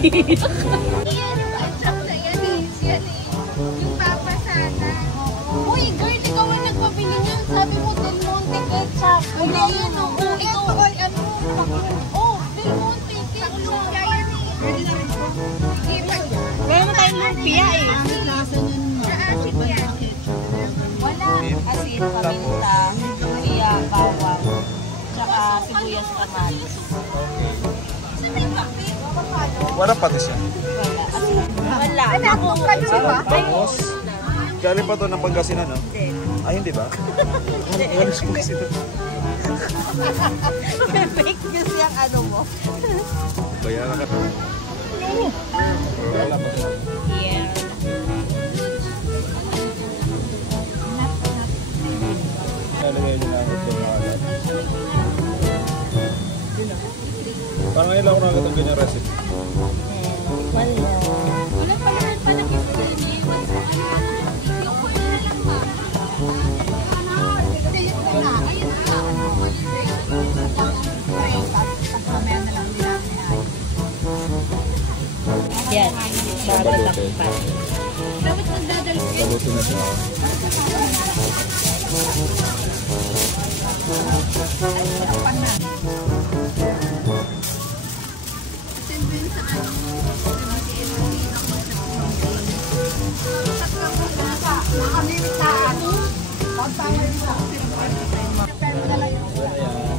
Yung papa sana. Uy, girl, ikaw ang nagpabili niyan. Sabi mo, Del Monte ketchup. Hindi, yun o. Ikaw, ano? Oh, Del Monte ketchup. Meron na tayong lumpia eh. Wala. Asin, paminta, lumpia, bawang, tsaka sibuyas kamatis. Wala patis yan. Wala. Ako, Bangos. Galing pa to ng Pangasinan, no? Ay, hindi ba? Wala siya kasi ito. Fake news yung ano mo. Bayaran ka. Wala pa to. Yeah. Nalagay nyo na ito na alam. Parang ngayon lang ako nakakita ng ganyan recipe. Wala. Wala pala Yan. Bago takpan. dapat magdadalo. Balutin na siya. Wala yan.